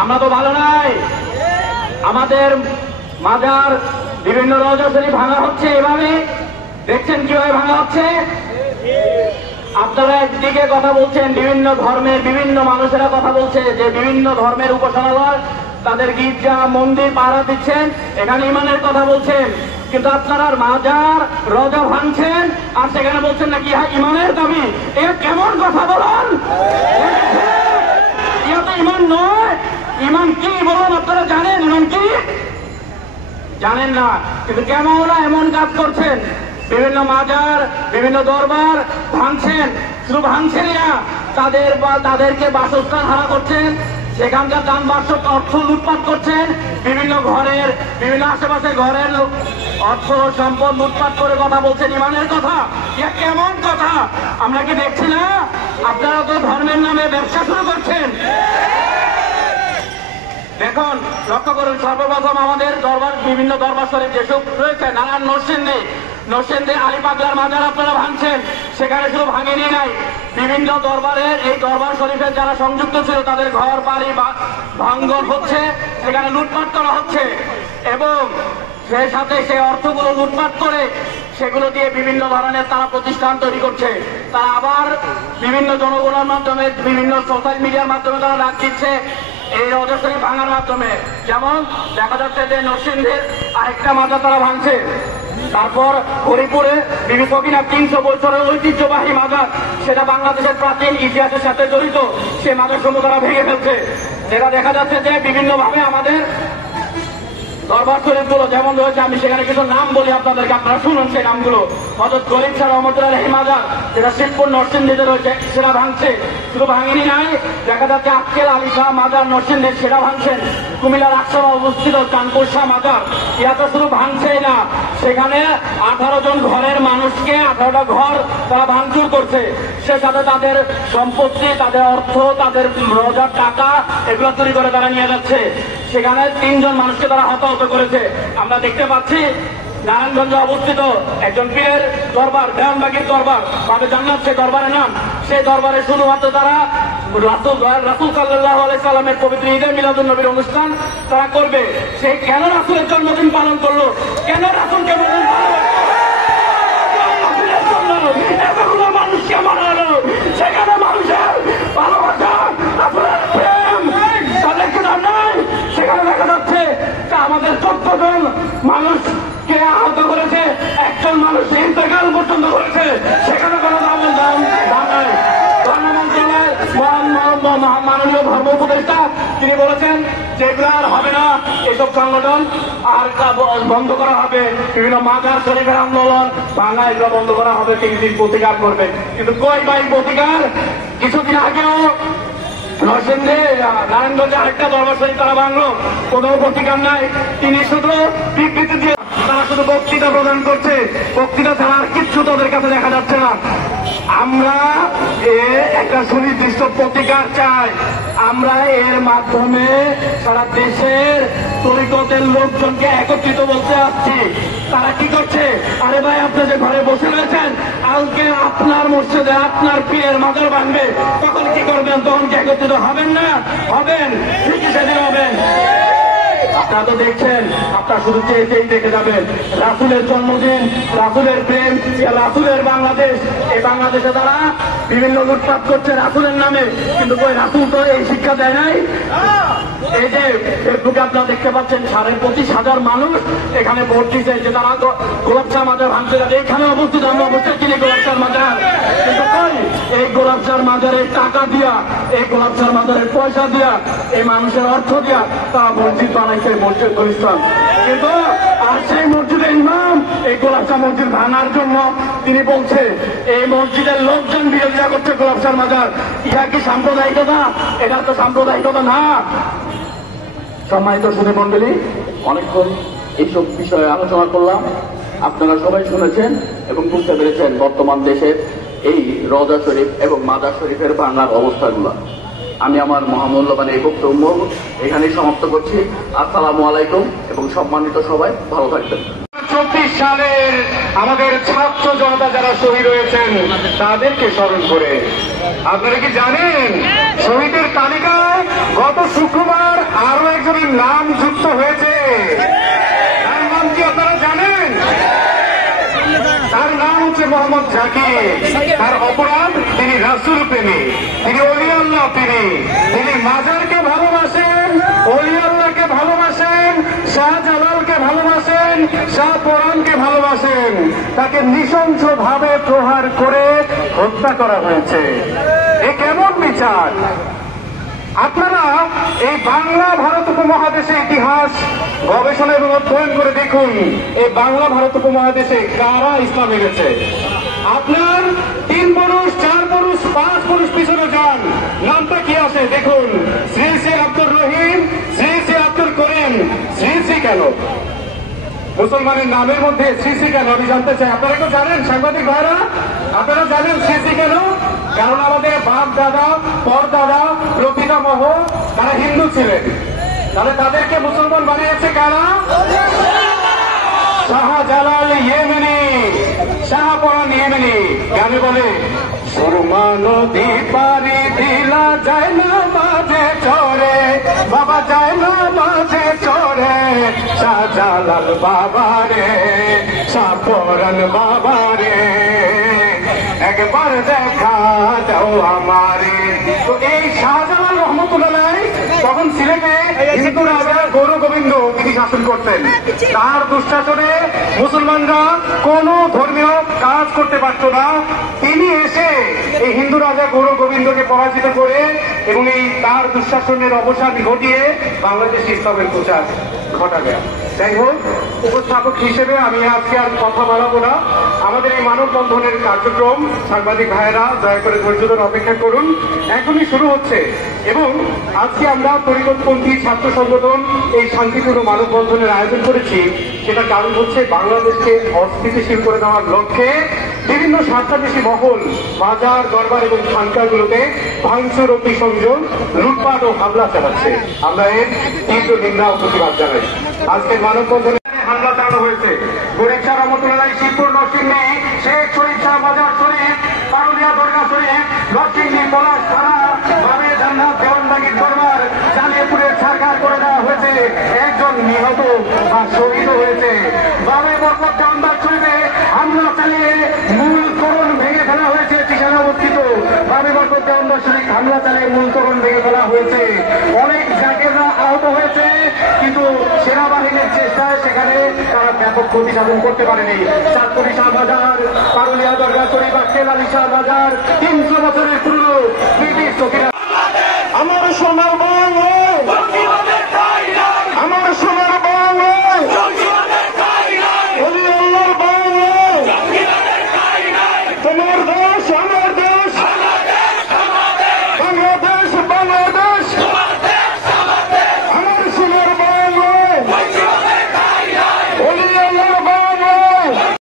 আমরা তো ভালো নাই। আমাদের মাজার বিভিন্ন রওজা শরীফ ভাঙা হচ্ছে, এভাবে দেখছেন কিভাবে ভাঙা হচ্ছে। আপনারা একদিকে কথা বলছেন, বিভিন্ন ধর্মের বিভিন্ন মানুষেরা কথা বলছে যে বিভিন্ন ধর্মের উপাসনালয় তাদের গির্জা মন্দির পাহারা দিচ্ছেন, এখানে ইমানের কথা বলছেন, কিন্তু আপনারা মাজার রওজা ভাঙছেন আর সেখানে বলছেন নাকি হ্যাঁ ইমানের দাবি। এটা কেমন কথা বলেন? এটা তো ইমান নয়। ইমান কি বলুন? আপনারা জানেন ইমান কি? জানেন না, কিন্তু কেমন এমন কাজ করছেন? বিভিন্ন মাজার বিভিন্ন দরবার ভাঙছেন, শুধু ভাঙছেন না, তাদেরকে বাসস্থান হারা করছেন, সেখানকার দান বার্ষক অর্থ লুটপাট করছেন, বিভিন্ন ঘরের বিভিন্ন আশেপাশে ঘরের অর্থ সম্পদ লুটপাট করে কথা বলছেন ইমানের কথা। এটা কেমন কথা? আমরা কি দেখছি না? আপনারা তো ধর্মের নামে ব্যবসা শুরু করছেন। দেখুন, লক্ষ্য করুন, সর্বপ্রথম আমাদের দরবার বিভিন্ন দরবার শরীফ যেসব রয়েছে, নানান নরসিংদী আলী পাগলার মাজার আপনারা ভাঙছেন, সেখানে শুধু ভাঙেনি নাই, বিভিন্ন দরবারের এই দরবার শরীফের যারা সংযুক্ত ছিল তাদের ঘর বাড়ি ভাঙন হচ্ছে, সেখানে লুটপাট করা হচ্ছে এবং সেই সাথে সেই অর্থগুলো লুটপাট করে সেগুলো দিয়ে বিভিন্ন ধরনের তারা প্রতিষ্ঠান তৈরি করছে। তারা আবার বিভিন্ন জনগণের মাধ্যমে বিভিন্ন সোশ্যাল মিডিয়ার মাধ্যমে তারা ডাক দিচ্ছে এই রওজা শরীফ ভাঙার মাধ্যমে। যেমন দেখা যাচ্ছে যে নরসিংদীর আরেকটা মাজার তারা ভাঙছে, তারপর হরিপুরে বিবি সকিনা 300 বছরের ঐতিহ্যবাহী মাজার, সেটা বাংলাদেশের প্রাচীন ইতিহাসের সাথে জড়িত, সে মাজার সমূহ তারা ভেঙে ফেলছে। যেটা দেখা যাচ্ছে যে বিভিন্নভাবে আমাদের দরবার শরীফগুলো যেমন রয়েছে, আমি সেখানে কিছু নাম বলি আপনাদেরকে, আপনারা শুনুন সেই নামগুলো। হযরত গরিব শাহ রহমতুল্লাহ আলাইহি মাজার, যেটা শিবপুর নরসিংদীতে রয়েছে, সেটা ভাঙছে। শুধু ভাঙেনি নাই, দেখা যাচ্ছে আক্কেল আলী শাহ মাজার নরসিংদীর, সেটা ভাঙছেন। কুমিল্লার আকসামে অবস্থিত কানপুর শাহ মাজার, এটা তো শুধু ভাঙছেই না, সেখানে 18 জন ঘরের মানুষকে 18টা ঘর তারা ভাঙচুর করছে। সে সাথে তাদের সম্পত্তি, তাদের অর্থ, তাদের রোজার টাকা এগুলো চুরি করে তারা নিয়ে যাচ্ছে। সেখানে 3 জন মানুষকে তারা হতাহত করেছে। আমরা দেখতে পাচ্ছি নারায়ণগঞ্জে অবস্থিত একজন পীরের দরবার, দেওয়ানবাগীর দরবার, বাবে জান্নাত সে দরবারের নাম। সেই দরবারে শুধুমাত্র তারা রাসূল সাল্লাল্লাহু আলাইহি সাল্লামের পবিত্র ঈদে মিলাদুন নবীর অনুষ্ঠান তারা করবে। সেই কেন রাসূলের জন্মদিন পালন করলো? কেন রাসূলকে এতগুলো মানুষকে মারা হলো? সেখানে মানুষের ভালোবাসা, রাসূলের প্রেম তাদেরকে নাম নাই। সেখানে দেখা যাচ্ছে আমাদের 14 জন মানুষকে আহত করেছে, 1 জন মানুষ ইন্তেকাল পর্যন্ত করেছে, সেখানে কোনো দাম নাই। মাননীয় ধর্ম উপদেষ্টা তিনি বলেছেন যে এগুলো আর হবে না, এসব সংগঠন আর বন্ধ করা হবে, বিভিন্ন মাজার শরীফের আন্দোলন ভাঙা এগুলো বন্ধ করা হবে, তিনি প্রতিকার করবে। কিন্তু কই ভাই প্রতিকার? কিছুদিন আগেও নরসিংদী নারায়ণগঞ্জে আরেকটা দরবার শরীফ তারা ভাঙলো, কোনো প্রতিকার নাই। তিনি শুধু বিবৃতি দিয়ে তারা শুধু বক্তৃতা প্রদান করছে, বক্তৃতা ছাড়া আর কিচ্ছু তাদের কাছে দেখা যাচ্ছে না। আমরা একটা সুনির্দিষ্ট প্রতিকার চাই। আমরা এর মাধ্যমে সারা দেশের তরিকতের লোকজনকে একত্রিত বলতে আসছি। তারা কি করছে? আরে ভাই, আপনি যে ঘরে বসে রয়েছেন, কালকে আপনার মসজিদে আপনার পীরের মাজার ভাঙবে, তখন কি করবেন? তখন কি একত্রিত হবেন না? হবেন, ঠিকই সেদিন হবেন। আপনারা তো দেখছেন, আপনারা শুধু চেয়ে দেখে যাবেন। রাসূলের জন্মদিন, রাসূলের প্রেম, রাসূলের বাংলাদেশ, এই বাংলাদেশে তারা বিভিন্ন লুটপাট করছে রাসূলের নামে, কিন্তু কই রাসূল তো এই শিক্ষা দেয় নাই। এই যে ফেসবুকে আপনারা দেখতে পাচ্ছেন 25,000 মানুষ এখানে ভোট দিচ্ছে যে তারা গোলাপ শাহ মাজার ভাঙতে যাবে। এখানে অবস্থিত, আমরা অবশ্যই চিনি গোলাপ শাহ মাজার, কিন্তু কই এই গোলাপ শাহ মাজারের টাকা দিয়া, এই গোলাপ শাহ মাজারের পয়সা দিয়া, এই মানুষের অর্থ দিয়া তারা মসজিদ বানাইছে, মসজিদ ইসলাম। কিন্তু আর সেই মসজিদের ইমাম এই গোলাপ শাহ মসজিদ ভাঙার জন্য তিনি বলছে এই মসজিদের লোকজন বিরোধিতা করছে গোলাপ শাহ মাজার। ইহা কি সাম্প্রদায়িকতা? এটা তো সাম্প্রদায়িকতা না। সম্মানিত সুধী মন্ডলী, অনেকক্ষণ এইসব বিষয়ে আলোচনা করলাম, আপনারা সবাই শুনেছেন এবং বুঝতে পেরেছেন বর্তমান দেশের এই রওজা শরীফ এবং মাজার শরীফের ভাঙার অবস্থাগুলো। আমি আমার মহামূল্যবান এই বক্তব্য এখানেই সমাপ্ত করছি। আসসালামু আলাইকুম এবং সম্মানিত সবাই ভালো থাকবেন। 24 সালের আমাদের ছাত্র জনতা যারা শহীদ হয়েছেন তাদেরকে স্মরণ করে, আপনারা কি জানেন শহীদের তালিকায় গত মোহাম্মদ জাকির, তার অপরাধ তিনি রাসূল প্রেমী, তিনি ওলি আল্লাহ প্রেমী, তিনি মাজারকে ভালোবাসেন, ওলি আল্লাহকে ভালোবাসেন, শাহজালালকে ভালোবাসেন, শাহ পরাণকে ভালোবাসেন। তাকে নৃশংসভাবে প্রহার করে হত্যা করা হয়েছে। এ কেমন বিচার? আপনারা এই বাংলা ভারত উপমহাদেশে ইতিহাস গবেষণা এবং অধ্যয়ন করে দেখুন, এই বাংলা ভারত উপমহাদেশে কারা ইসলাম এনেছে। আপনার 3 পুরুষ, 4 পুরুষ, 5 পুরুষ পিছনে যান, নামটা কি আসে দেখুন। শ্রী শ্রী আব্দুর রহিম, শ্রী শ্রী আব্দুল করিম। শ্রী শ্রী কেন? মুসলমানের নামের মধ্যে শ্রী শ্রী কেন আমি জানতে চাই। আপনারা কেউ জানেন সাংবাদিক ভাইরা? আপনারা জানেন শ্রী শ্রী কেন? কারণ আমাদের বাপ দাদা, পরদাদা, প্রপিতামহ তারা হিন্দু ছিলেন, তাহলে তাদেরকে মুসলমান বানিয়েছে কারা? Shahjalal Yemeni, Shahparan Yemeni. গানে বলে সুরমা নদী পারি দিলা যায় না মাঝে চরে, বাবা যায় না মাঝে চরে, শাহজালাল বাবা রে, শাহপরাণ বাবা রে, একবার দেখা দাও আমারে। তো এই শাহজালাল রহমতুল্লাহ তখন সিলেটে হিন্দু রাজা গৌর গোবিন্দ তিনি শাসন করতেন। তার দুঃশাসনে মুসলমানরা কোন ধর্মীয় কাজ করতে পারত না। তিনি এসে এই হিন্দু রাজা গৌর গোবিন্দকে পরাজিত করে এবং এই তার দুঃশাসনের অবসান ঘটিয়ে বাংলাদেশে ইসলামের প্রচার ঘটাবে। যাই হোক, উপস্থাপক হিসেবে আমি আজকে আর কথা বাড়াবো না। আমাদের এই মানববন্ধনের কার্যক্রম সাংবাদিক ভাইয়েরা দয়া করে ধৈর্য ধরে অপেক্ষা করুন, এখনই শুরু হচ্ছে। এবং আজকে আমরা তরিকতপন্থী ছাত্র সংগঠন এই শান্তিপূর্ণ মানববন্ধনের আয়োজন করেছি। সেটার কারণ হচ্ছে বাংলাদেশকে অস্থিতিশীল করে দেওয়ার লক্ষ্যে বিভিন্ন স্বার্থান্বেষী মহল বাজার, দরবার এবং খানকাগুলোতে ভাঙচুর, অগ্নিসংযোগ, লুটপাট ও হামলা চালাচ্ছে। আমরা এর তীব্র নিন্দা ও প্রতিবাদ জানাই। আজকের মানববন্ধনে হামলা চালানো হয়েছে গরিব শাহ রহমতুল্লাহ, শিবপুর, নরসিংদী, শেখ শরীফ শাহ বাজার শরীফ, পারুলিয়া দরগা শরীফ, নরসিংদী, পলাশ থানা, বাবে জান্নাত, দেওয়ানবাগির দরবার, জালিয়াপুরের ছাড়খাড় করে দেওয়া হয়েছে। একজন নিহত বা শহীদ হয়েছে। বাবে বরকত দেওয়ানবাগ শরীফে হামলা চালিয়ে মূল তোরণ ভেঙে ফেলা হয়েছে। ঠিকানা অবস্থিত বাবে বরকত দেওয়ানবাগ শরীফ হামলা চালিয়ে মূল তোরণ ভেঙে ফেলা হয়েছে। অনেক জায়গায় আহত হয়েছে, কিন্তু সেনাবাহিনীর চেষ্টায় সেখানে তারা ব্যাপক ক্ষতি সাধন করতে পারেনি। চাঁদপুরি শাহ বাজার, পারুলিয়া দরগা শরীফ, কেলালি শাহ বাজার 300 বছরের পুরনো ব্রিটিশ চৌকিদার। আমার সোনার